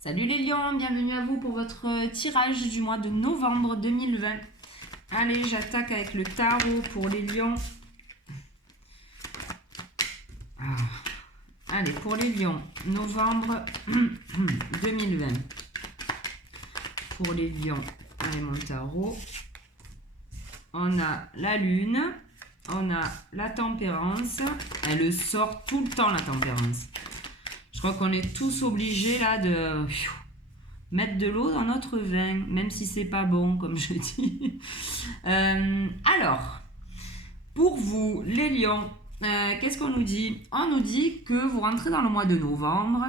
Salut les lions, bienvenue à vous pour votre tirage du mois de novembre 2020. Allez, j'attaque avec le tarot pour les lions. Allez, pour les lions, novembre 2020. Pour les lions, allez mon tarot. On a la lune, on a la tempérance. Elle sort tout le temps la tempérance. Je crois qu'on est tous obligés là de mettre de l'eau dans notre vin, même si c'est pas bon, comme je dis. Alors, pour vous, les lions, qu'est-ce qu'on nous dit? On nous dit que vous rentrez dans le mois de novembre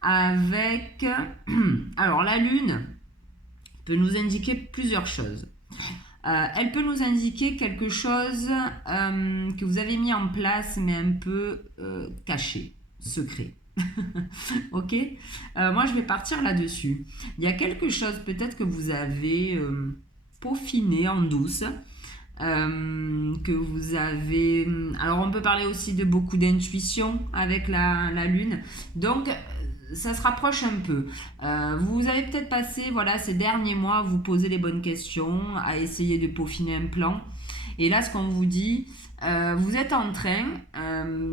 avec... Alors, la lune peut nous indiquer plusieurs choses. Elle peut nous indiquer quelque chose que vous avez mis en place, mais un peu caché, secret. Ok, moi je vais partir là-dessus. Il y a quelque chose peut-être que vous avez peaufiné en douce, que vous avez... Alors on peut parler aussi de beaucoup d'intuition avec la lune. Donc ça se rapproche un peu. Vous avez peut-être passé ces derniers mois à vous poser les bonnes questions, à essayer de peaufiner un plan. Et là ce qu'on vous dit, vous êtes en train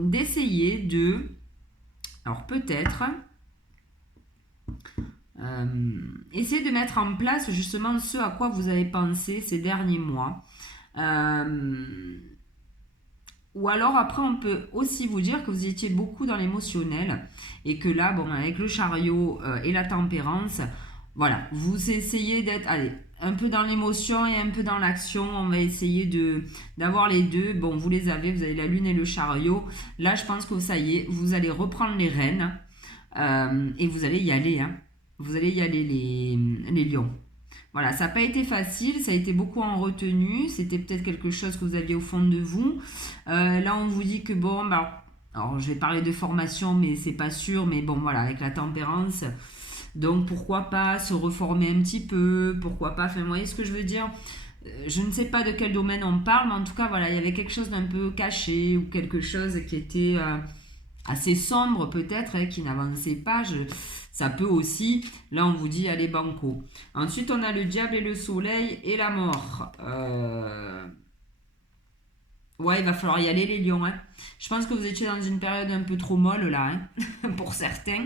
d'essayer de... Alors peut-être essayez de mettre en place justement ce à quoi vous avez pensé ces derniers mois. Ou alors après on peut aussi vous dire que vous étiez beaucoup dans l'émotionnel et que là, bon, avec le chariot et la tempérance, voilà, vous essayez d'être un peu dans l'émotion et un peu dans l'action. On va essayer d'avoir les deux. Bon, vous les avez, vous avez la lune et le chariot. Là, je pense que ça y est, vous allez reprendre les rênes et vous allez y aller. Hein. Vous allez y aller, les lions. Voilà, ça n'a pas été facile, ça a été beaucoup en retenue. C'était peut-être quelque chose que vous aviez au fond de vous. Là, on vous dit que bon, alors je vais parler de formation, mais c'est pas sûr. Mais bon, voilà, avec la tempérance... Donc pourquoi pas se reformer un petit peu, pourquoi pas, vous voyez ce que je veux dire? Je ne sais pas de quel domaine on parle, mais en tout cas, voilà, il y avait quelque chose d'un peu caché ou quelque chose qui était assez sombre peut-être, qui n'avançait pas. Ça peut aussi, là on vous dit, allez banco. Ensuite, on a le diable et le soleil et la mort. Ouais, il va falloir y aller les lions. Hein. Je pense que vous étiez dans une période un peu trop molle là, hein, pour certains.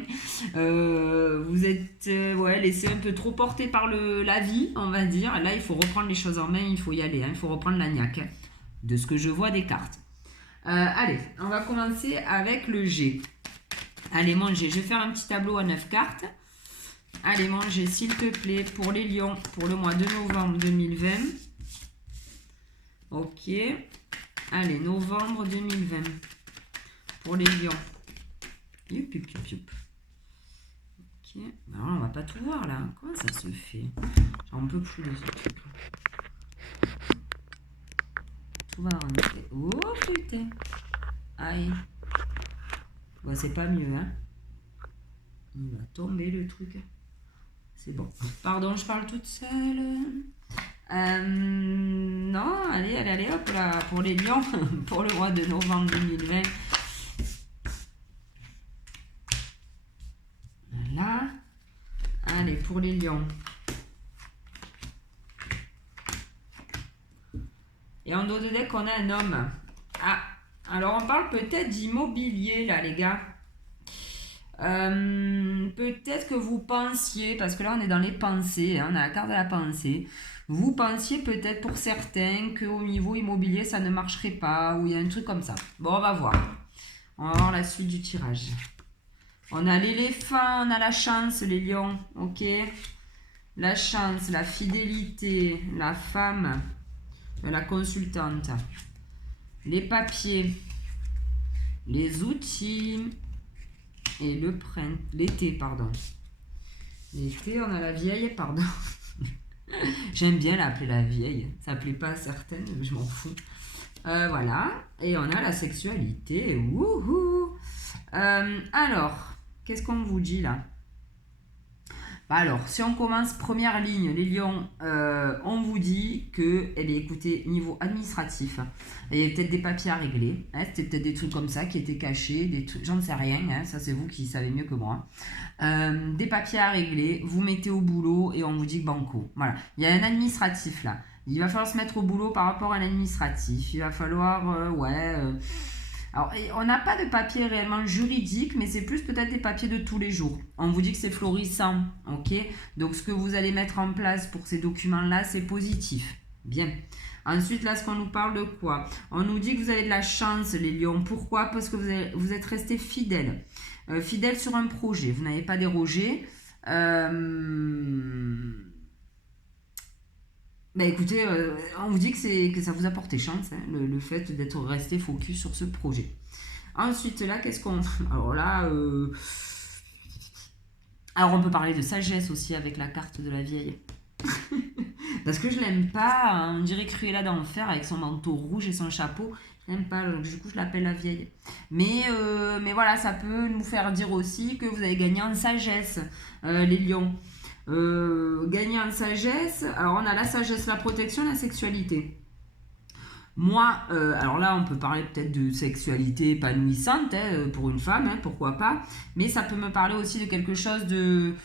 Vous êtes laissé un peu trop porté par la vie, on va dire. Là, il faut reprendre les choses en main, il faut y aller. Hein, il faut reprendre la niaque, hein, de ce que je vois des cartes. Allez, on va commencer avec le G. Allez, mon G, je vais faire un petit tableau à 9 cartes. Allez, mon G, s'il te plaît, pour les lions, pour le mois de novembre 2020. Ok. Allez, novembre 2020. Pour les lions. Youp, youp, youp, youp. Ok. Alors, on va pas tout voir là. Comment ça se fait? J'en peux plus de ce truc. Tout va rentrer. Oh putain. Aïe. Bon, c'est pas mieux, hein. Il va tomber le truc. C'est bon. Pardon, je parle toute seule. Non, allez, hop là, pour les lions, pour le mois de novembre 2020. Voilà. Allez, pour les lions. Et en dos de deck, on a un homme. Ah, alors on parle peut-être d'immobilier là, les gars. Peut-être que vous pensiez, parce que là on est dans les pensées, hein, on a la carte de la pensée. Vous pensiez peut-être pour certains qu'au niveau immobilier ça ne marcherait pas, ou il y a un truc comme ça. Bon, on va voir. On va voir la suite du tirage. On a l'éléphant, on a la chance, les lions, ok. La chance, la fidélité, la femme, la consultante, les papiers, les outils et l'été, pardon. L'été, on a la vieille, pardon. J'aime bien l'appeler la vieille. Ça plaît pas à certaines, mais je m'en fous. Voilà. Et on a la sexualité. Wouhou. Alors, qu'est-ce qu'on vous dit là? Bah alors, si on commence première ligne, les lions, on vous dit que, eh bien, écoutez, niveau administratif, il y avait peut-être des papiers à régler, hein, c'était peut-être des trucs comme ça qui étaient cachés, des trucs, j'en sais rien, hein, ça c'est vous qui savez mieux que moi. Des papiers à régler, vous mettez au boulot et on vous dit que banco. Voilà, il y a un administratif là. Il va falloir se mettre au boulot par rapport à l'administratif. Il va falloir, alors, on n'a pas de papier réellement juridique, mais c'est plus peut-être des papiers de tous les jours. On vous dit que c'est florissant, ok? Donc, ce que vous allez mettre en place pour ces documents-là, c'est positif. Bien. Ensuite, là, ce qu'on nous parle de quoi? On nous dit que vous avez de la chance, les lions. Pourquoi? Parce que vous êtes restés fidèles. Fidèles sur un projet. Vous n'avez pas dérogé. Bah écoutez, on vous dit que ça vous a porté chance, hein, le fait d'être resté focus sur ce projet. Ensuite, là, qu'est-ce qu'on... Alors là... Alors, on peut parler de sagesse aussi avec la carte de la vieille. Parce que je l'aime pas, on dirait Cruella d'enfer avec son manteau rouge et son chapeau. Je l'aime pas, donc du coup, je l'appelle la vieille. Mais voilà, ça peut nous faire dire aussi que vous avez gagné en sagesse, les lions. Gagner en sagesse, alors on a la sagesse, la protection, la sexualité. Moi, alors là on peut parler peut-être de sexualité épanouissante, hein, pour une femme, hein, pourquoi pas, mais ça peut me parler aussi de quelque chose de,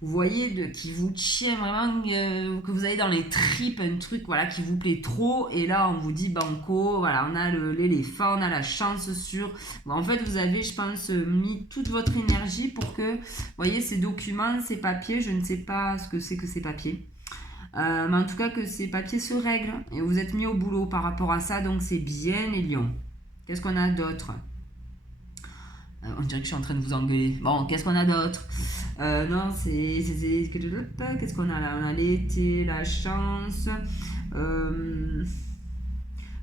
vous voyez, qui vous tient vraiment, que vous avez dans les tripes, un truc voilà, qui vous plaît trop, et là on vous dit banco, voilà, on a l'éléphant, on a la chance sur... Bon, en fait vous avez, je pense, mis toute votre énergie pour que, vous voyez, ces documents, ces papiers, je ne sais pas ce que c'est que ces papiers, mais en tout cas que ces papiers se règlent, et vous êtes mis au boulot par rapport à ça, donc c'est bien les lions. Qu'est-ce qu'on a d'autre? On dirait que je suis en train de vous engueuler. Bon, qu'est-ce qu'on a d'autre? Non, qu'est-ce qu'on a là? On a l'été, la chance.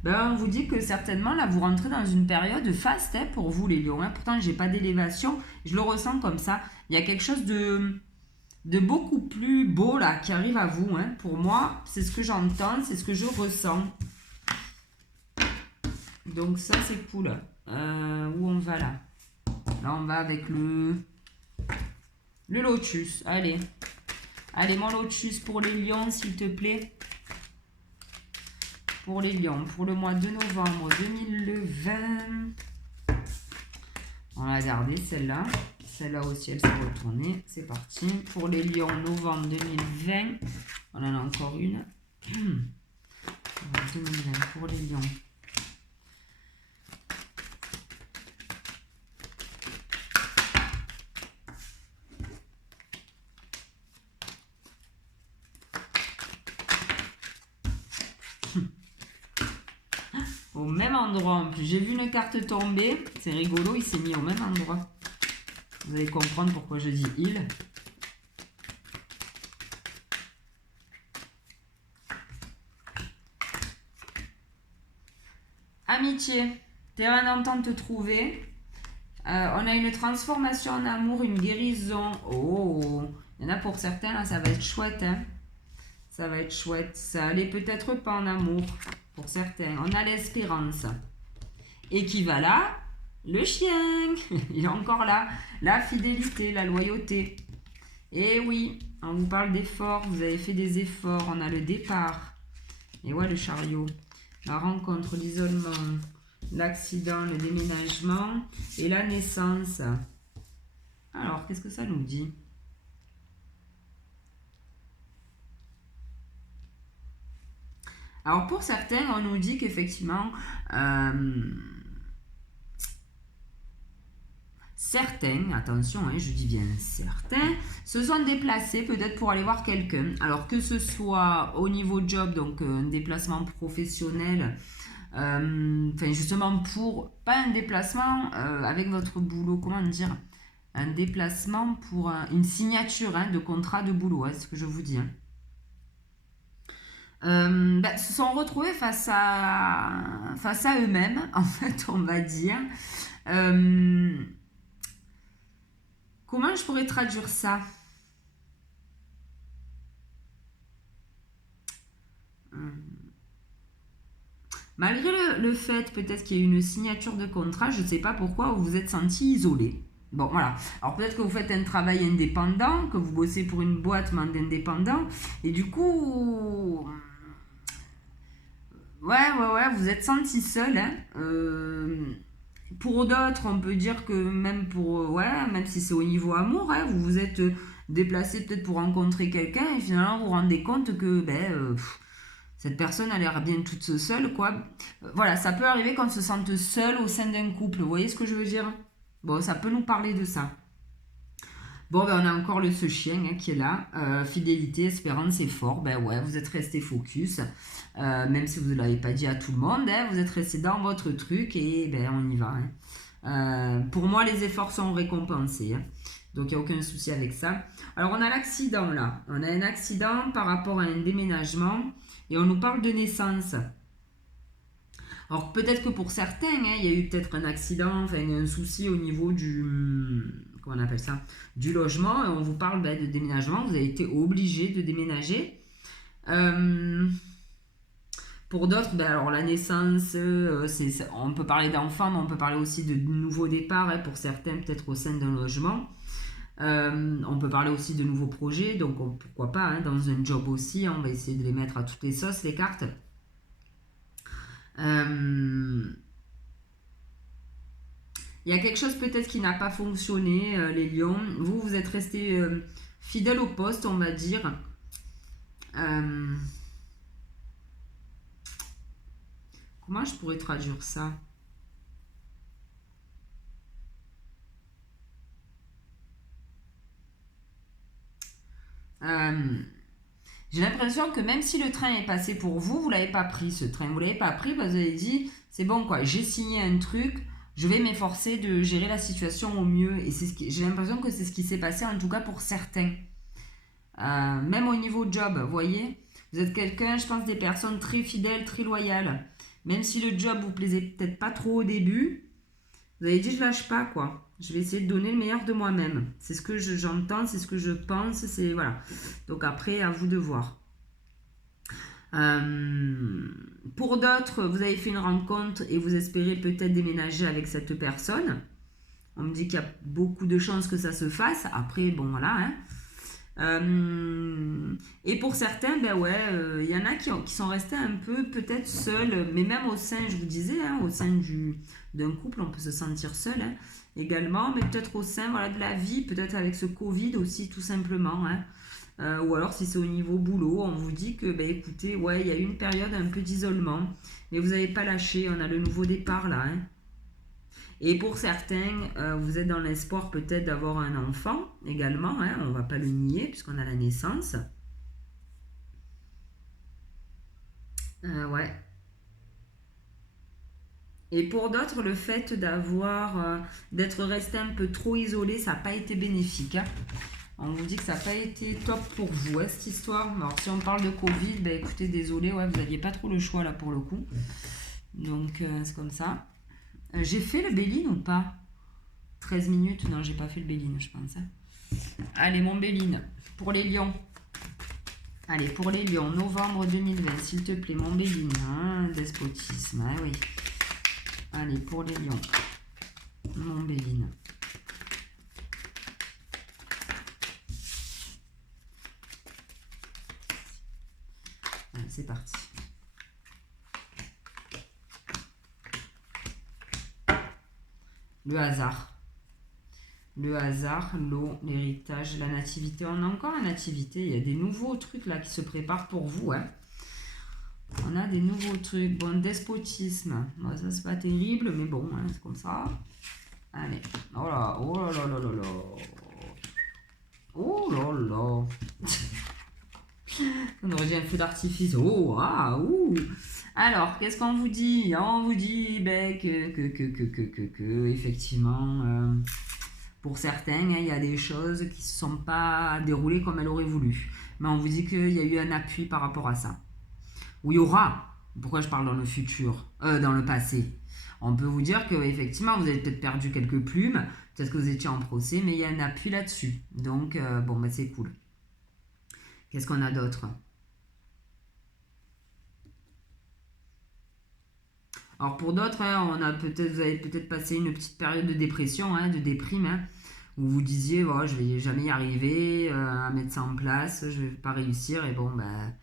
On vous dit que certainement, là, vous rentrez dans une période faste, hein, pour vous, les lions. Hein. Pourtant, j'ai pas d'élévation. Je le ressens comme ça. Il y a quelque chose de beaucoup plus beau, là, qui arrive à vous. Hein. Pour moi, c'est ce que j'entends, c'est ce que je ressens. Donc, ça, c'est cool. Où on va, là? Là, on va avec le lotus. Allez. Allez, mon lotus pour les lions, s'il te plaît. Pour les lions, pour le mois de novembre 2020. On va garder celle-là. Celle-là aussi, elle s'est retournée. C'est parti. Pour les lions, novembre 2020. On en a encore une. 2020 pour les lions. Au même endroit en plus. J'ai vu une carte tomber. C'est rigolo, il s'est mis au même endroit. Vous allez comprendre pourquoi je dis il. Amitié. Terrain d'entente trouvé. On a une transformation en amour, une guérison. Oh, il y en a pour certains, là, ça va être chouette. Hein. Ça va être chouette. Ça allait peut-être pas en amour. Pour certains, on a l'espérance. Et qui va là? Le chien. Il est encore là. La fidélité, la loyauté. Et oui, on vous parle d'efforts. Vous avez fait des efforts. On a le départ. Et ouais, le chariot. La rencontre, l'isolement, l'accident, le déménagement et la naissance. Alors, qu'est-ce que ça nous dit? Alors pour certains, on nous dit qu'effectivement, certains, attention, hein, je dis bien certains, se sont déplacés peut-être pour aller voir quelqu'un. Alors que ce soit au niveau job, donc un déplacement professionnel, enfin justement pour, pas un déplacement avec votre boulot, comment dire, un déplacement pour une signature, hein, de contrat de boulot, hein, c'est ce que je vous dis. Hein. Se sont retrouvés face à eux-mêmes, en fait, on va dire. Comment je pourrais traduire ça? Malgré le fait peut-être qu'il y ait une signature de contrat, je ne sais pas pourquoi vous vous êtes senti isolé. Bon, voilà. Alors peut-être que vous faites un travail indépendant, que vous bossez pour une boîte mais indépendant, et du coup, ouais, vous êtes senti seul, hein. Pour d'autres, on peut dire que même même si c'est au niveau amour, hein, vous vous êtes déplacé peut-être pour rencontrer quelqu'un et finalement vous vous rendez compte que cette personne a l'air bien toute seule, quoi. Voilà, ça peut arriver qu'on se sente seul au sein d'un couple, vous voyez ce que je veux dire? Bon, ça peut nous parler de ça. Bon, on a encore ce chien hein, qui est là. Fidélité, espérance et fort. Ben ouais, vous êtes resté focus. Même si vous ne l'avez pas dit à tout le monde, hein, vous êtes resté dans votre truc et on y va. Hein. Pour moi, les efforts sont récompensés. Hein. Donc, il n'y a aucun souci avec ça. Alors, on a l'accident là. On a un accident par rapport à un déménagement et on nous parle de naissance. Alors, peut-être que pour certains, hein, il y a eu peut-être un accident, enfin un souci au niveau comment on appelle ça, du logement. Et on vous parle de déménagement. Vous avez été obligé de déménager. Pour d'autres, alors la naissance, on peut parler d'enfants, mais on peut parler aussi de nouveaux départs, hein, pour certains peut-être au sein d'un logement. On peut parler aussi de nouveaux projets, donc pourquoi pas, hein, dans un job aussi, on va essayer de les mettre à toutes les sauces, les cartes. Il y a quelque chose peut-être qui n'a pas fonctionné, les lions. Vous êtes resté fidèle au poste, on va dire. Comment je pourrais traduire ça? J'ai l'impression que même si le train est passé pour vous, vous ne l'avez pas pris ce train. Vous ne l'avez pas pris parce que vous avez dit, c'est bon quoi, j'ai signé un truc, je vais m'efforcer de gérer la situation au mieux. Et j'ai l'impression que c'est ce qui s'est passé en tout cas pour certains. Même au niveau job, vous voyez, vous êtes quelqu'un, je pense, des personnes très fidèles, très loyales. Même si le job vous plaisait peut-être pas trop au début, vous avez dit je lâche pas quoi. Je vais essayer de donner le meilleur de moi-même. C'est ce que j'entends, c'est ce que je pense, c'est voilà. Donc après, à vous de voir. Pour d'autres, vous avez fait une rencontre et vous espérez peut-être déménager avec cette personne. On me dit qu'il y a beaucoup de chances que ça se fasse. Après, bon voilà. Hein. Et pour certains, il y en a qui sont restés un peu peut-être seuls, mais même au sein, je vous disais, hein, au sein d'un couple, on peut se sentir seul hein, également, mais peut-être au sein de la vie, peut-être avec ce Covid aussi, tout simplement. Hein. Ou alors si c'est au niveau boulot, on vous dit que, écoutez, ouais, il y a eu une période un peu d'isolement, mais vous n'avez pas lâché, on a le nouveau départ là. Hein. Et pour certains, vous êtes dans l'espoir peut-être d'avoir un enfant également, hein, on ne va pas le nier puisqu'on a la naissance. Ouais. Et pour d'autres, le fait d'être resté un peu trop isolé, ça n'a pas été bénéfique. Hein. On vous dit que ça n'a pas été top pour vous, hein, cette histoire. Alors si on parle de Covid, écoutez, désolé, ouais, vous n'aviez pas trop le choix là pour le coup. Donc c'est comme ça. J'ai fait le Béline ou pas? 13 minutes, non, j'ai pas fait le Béline, je pense. Hein. Allez, mon Béline, pour les lions. Allez, pour les lions, novembre 2020, s'il te plaît, mon Béline. Hein, despotisme, ah oui. Allez, pour les lions, mon Béline. Allez, c'est parti. Le hasard. Le hasard, l'eau, l'héritage, la nativité. On a encore la nativité. Il y a des nouveaux trucs là qui se préparent pour vous. Hein. On a des nouveaux trucs. Bon, despotisme. Bon, ça, c'est pas terrible, mais bon, hein, c'est comme ça. Allez. Oh là, oh là là là là là. Oh là là. On aurait dit un feu d'artifice. Oh, ah, ouh. Alors, qu'est-ce qu'on vous dit? On vous dit que effectivement, pour certains, il y a des choses qui ne se sont pas déroulées comme elle aurait voulu. Mais on vous dit qu'il y a eu un appui par rapport à ça. Ou il y aura. Pourquoi je parle dans le futur? Dans le passé. On peut vous dire que effectivement, vous avez peut-être perdu quelques plumes. Peut-être que vous étiez en procès, mais il y a un appui là-dessus. Donc, c'est cool. Qu'est-ce qu'on a d'autre? Alors pour d'autres, hein, vous avez peut-être passé une petite période de dépression, hein, de déprime. Hein. Où vous disiez, oh, je vais jamais y arriver à mettre ça en place, je vais pas réussir, et bon, ben,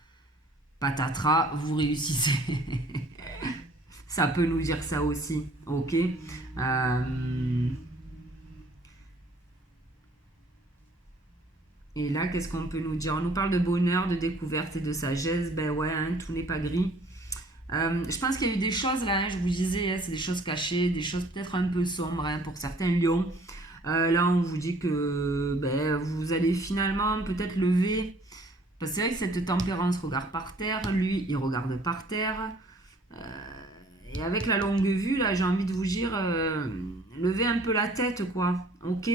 patatras, vous réussissez. Ça peut nous dire ça aussi, ok. Et là, qu'est-ce qu'on peut nous dire? On nous parle de bonheur, de découverte et de sagesse. Ben ouais, hein, tout n'est pas gris. Je pense qu'il y a eu des choses là, hein, je vous disais, hein, c'est des choses cachées, des choses peut-être un peu sombres hein, pour certains lions. Là, on vous dit que ben, vous allez finalement peut-être lever. Parce que c'est vrai que cette tempérance regarde par terre, lui, il regarde par terre. Et avec la longue vue, là, j'ai envie de vous dire, levez un peu la tête, quoi. Ok.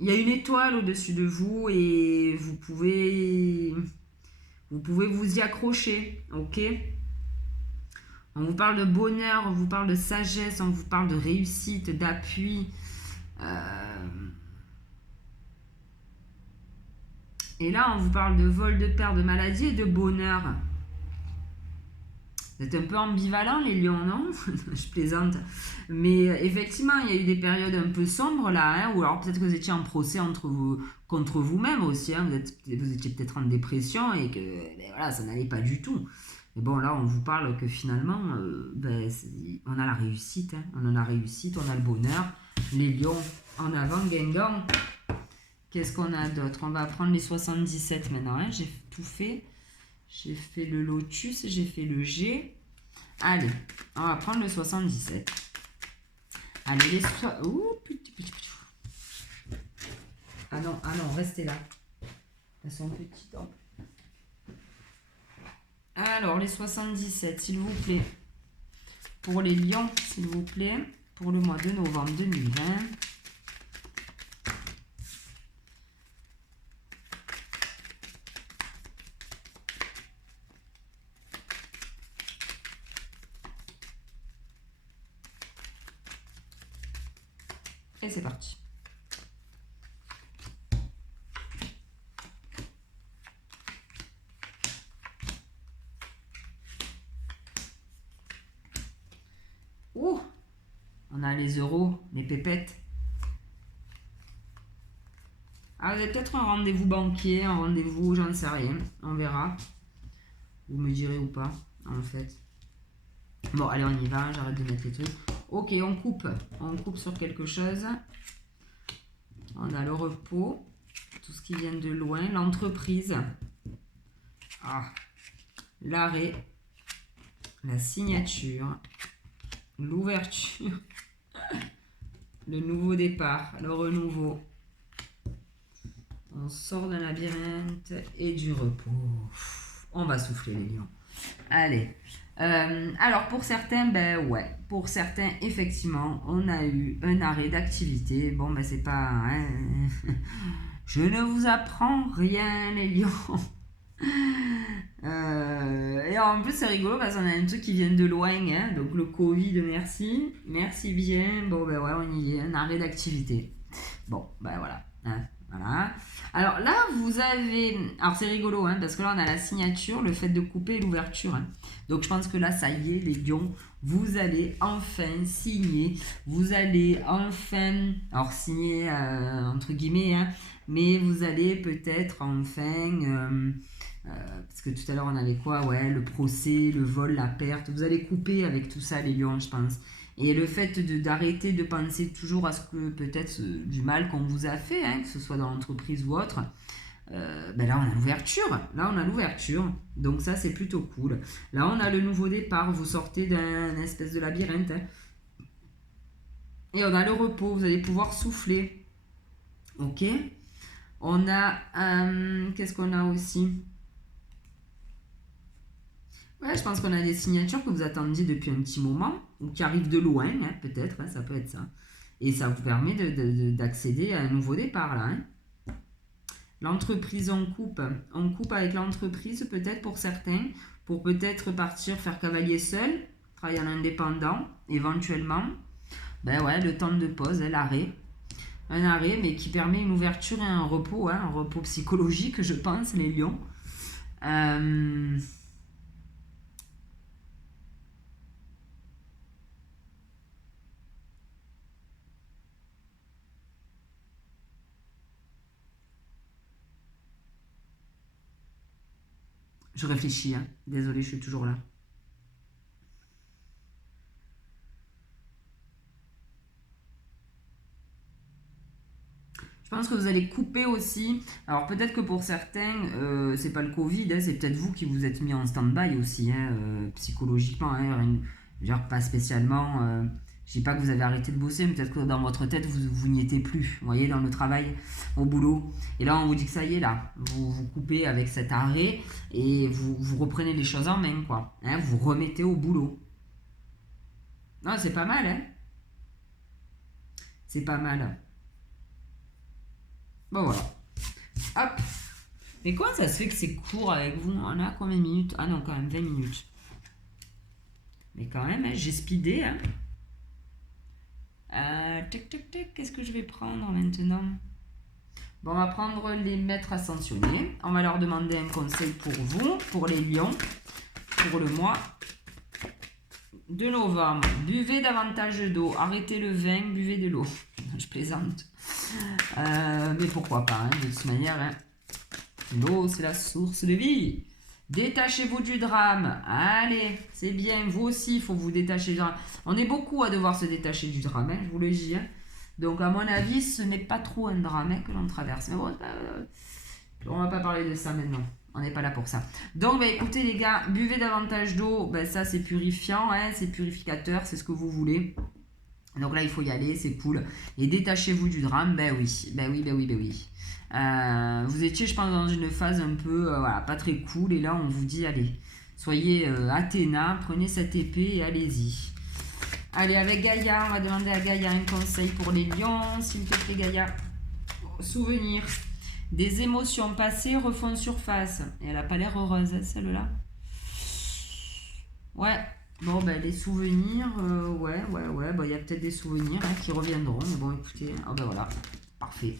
Il y a une étoile au-dessus de vous et vous pouvez vous y accrocher, ok? On vous parle de bonheur, on vous parle de sagesse, on vous parle de réussite, d'appui. Et là, on vous parle de vol de paire, de maladie et de bonheur. Vous êtes un peu ambivalent les lions, non? Je plaisante. Mais effectivement, il y a eu des périodes un peu sombres là, hein, ou alors peut-être que vous étiez en procès contre vous-même aussi. Hein, vous étiez peut-être en dépression et que ben, voilà, ça n'allait pas du tout. Mais bon, là, on vous parle que finalement, ben, on a la réussite. Hein, on a la réussite, on a le bonheur. Les lions, en avant, gang. Qu'est-ce qu'on a d'autre? On va prendre les 77 maintenant. Hein, j'ai tout fait. J'ai fait le lotus, j'ai fait le G. Allez, on va prendre le 77. Allez, les... Ouh, ah non, restez là. Elles sont petites. Hein. Alors, les 77, s'il vous plaît. Pour les lions, s'il vous plaît. Pour le mois de novembre 2020. Et c'est parti. Ouh, on a les euros, les pépettes. Ah, vous avez peut-être un rendez-vous banquier, un rendez-vous, j'en sais rien. On verra. Vous me direz ou pas, en fait. Bon, allez, on y va. J'arrête de mettre les trucs. Ok, on coupe. On coupe sur quelque chose. On a le repos. Tout ce qui vient de loin. L'entreprise. Ah, l'arrêt. La signature. L'ouverture. Le nouveau départ. Le renouveau. On sort d'un labyrinthe et du repos. On va souffler les lions. Allez. Alors pour certains, ben ouais. Pour certains, effectivement, on a eu un arrêt d'activité. Bon, ben c'est pas... Hein, je ne vous apprends rien, les lions. Et en plus, c'est rigolo parce qu'on a un truc qui vient de loin. Hein, donc le Covid, merci. Merci bien. Bon, ben ouais, on y est. Un arrêt d'activité. Bon, ben voilà. Hein. Voilà. Alors là, vous avez... Alors c'est rigolo, hein, parce que là, on a la signature, le fait de couper et l'ouverture. Hein. Donc je pense que là, ça y est, les lions, vous allez enfin signer. Vous allez enfin... Alors signer, entre guillemets, hein, mais vous allez peut-être enfin... parce que tout à l'heure, on avait quoi? Ouais, le procès, le vol, la perte. Vous allez couper avec tout ça, les lions, je pense. Et le fait d'arrêter de penser toujours à ce que peut-être du mal qu'on vous a fait, hein, que ce soit dans l'entreprise ou autre, ben là on a l'ouverture. Là on a l'ouverture. Donc ça c'est plutôt cool. Là on a le nouveau départ. Vous sortez d'un espèce de labyrinthe. Hein. Et on a le repos. Vous allez pouvoir souffler. Ok. On a... qu'est-ce qu'on a aussi? Ouais, je pense qu'on a des signatures que vous attendiez depuis un petit moment, ou qui arrivent de loin, hein, peut-être, hein, ça peut être ça. Et ça vous permet d'accéder à un nouveau départ, là. Hein. L'entreprise, on coupe. On coupe avec l'entreprise, peut-être pour certains, pour peut-être partir faire cavalier seul, travailler en indépendant, éventuellement. Ben ouais, le temps de pause, hein, l'arrêt. Un arrêt, mais qui permet une ouverture et un repos psychologique, je pense, les lions. Je réfléchis, hein. Désolée, je suis toujours là. Je pense que vous allez couper aussi. Alors peut-être que pour certains, c'est pas le Covid, hein, c'est peut-être vous qui vous êtes mis en stand-by aussi, hein, psychologiquement. Hein, genre pas spécialement. Je dis pas que vous avez arrêté de bosser, mais peut-être que dans votre tête, vous n'y étiez plus. Vous voyez, dans le travail, au boulot. Et là, on vous dit que ça y est, là. Vous coupez avec cet arrêt et vous reprenez les choses en main, quoi. Hein, vous remettez au boulot. Non, c'est pas mal, hein. C'est pas mal. Bon, voilà. Hop. Mais comment ça se fait que c'est court avec vous? On a combien de minutes? Ah non, quand même 20 minutes. Mais quand même, hein, j'ai speedé. Hein. Tac, tac, tac. Qu'est-ce que je vais prendre maintenant? Bon, on va prendre les maîtres ascensionnés. On va leur demander un conseil pour vous, pour les lions, pour le mois de novembre. Buvez davantage d'eau. Arrêtez le vin, buvez de l'eau. Je plaisante. Mais pourquoi pas, hein, de toute manière. Hein. L'eau, c'est la source de vie. Détachez-vous du drame. Allez, c'est bien. Vous aussi, il faut vous détacher du drame. On est beaucoup à devoir se détacher du drame, hein, je vous le dis. Hein. Donc, à mon avis, ce n'est pas trop un drame hein, que l'on traverse. Mais bon, on va pas parler de ça maintenant. On n'est pas là pour ça. Donc, bah, écoutez, les gars, buvez davantage d'eau. Bah, ça, c'est purifiant, hein, c'est purificateur, c'est ce que vous voulez. Donc là, il faut y aller, c'est cool. Et détachez-vous du drame, ben oui, ben oui, ben oui, ben oui. Vous étiez, je pense, dans une phase un peu, voilà, pas très cool. Et là, on vous dit, allez, soyez Athéna, prenez cette épée et allez-y. Allez, avec Gaïa, on va demander à Gaïa un conseil pour les lions, s'il te plaît, Gaïa. Souvenir. Des émotions passées refont surface. Et elle n'a pas l'air heureuse, celle-là. Ouais. Bon, ben, les souvenirs, ouais, il y a peut-être des souvenirs hein, qui reviendront, mais bon, écoutez, oh, ben voilà, parfait,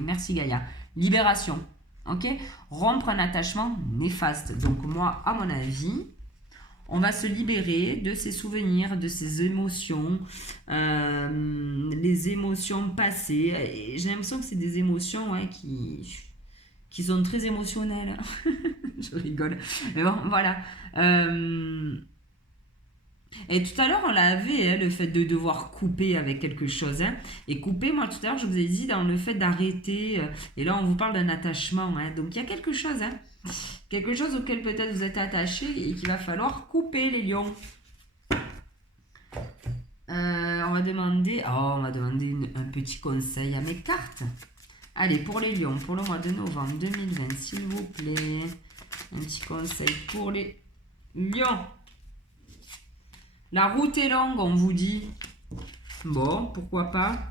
merci Gaïa. Libération, ok. Rompre un attachement néfaste, donc moi, à mon avis, on va se libérer de ces souvenirs, de ces émotions, les émotions passées, et j'ai l'impression que c'est des émotions ouais, qui sont très émotionnelles, je rigole, mais bon, voilà, et tout à l'heure, on l'avait, hein, le fait de devoir couper avec quelque chose. Hein. Et couper, moi, tout à l'heure, je vous ai dit, dans le fait d'arrêter. Et là, on vous parle d'un attachement. Hein. Donc, il y a quelque chose. Hein. Quelque chose auquel peut-être vous êtes attaché et qu'il va falloir couper, les lions. On va demander un petit conseil à mes cartes. Allez, pour les lions, pour le mois de novembre 2020, s'il vous plaît. Un petit conseil pour les lions. La route est longue, on vous dit. Bon, pourquoi pas.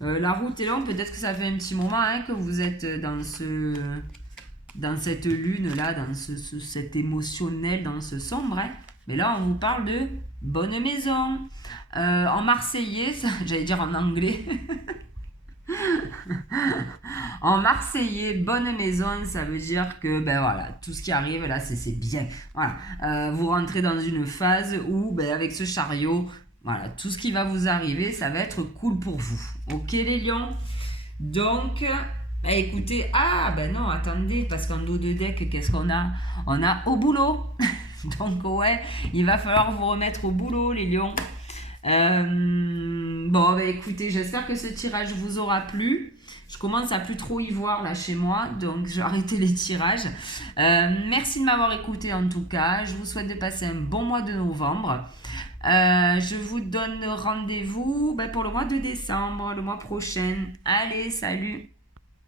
La route est longue, peut-être que ça fait un petit moment hein, que vous êtes dans cette lune-là, dans cet émotionnel, dans ce sombre. Hein. Mais là, on vous parle de bonne maison. En marseillais, j'allais dire en anglais. En marseillais, bonne maison, ça veut dire que ben voilà, tout ce qui arrive là, c'est bien. Voilà, vous rentrez dans une phase où ben, avec ce chariot, voilà, tout ce qui va vous arriver, ça va être cool pour vous. Ok les lions. Donc, ben, écoutez, ah ben non, attendez, parce qu'en dos de deck, qu'est-ce qu'on a? On a au boulot. Donc ouais, il va falloir vous remettre au boulot les lions. Bon, bah écoutez, j'espère que ce tirage vous aura plu. Je commence à plus trop y voir là chez moi, donc je vais arrêter les tirages. Merci de m'avoir écouté en tout cas. Je vous souhaite de passer un bon mois de novembre. Je vous donne rendez-vous pour le mois de décembre, le mois prochain. Allez, salut!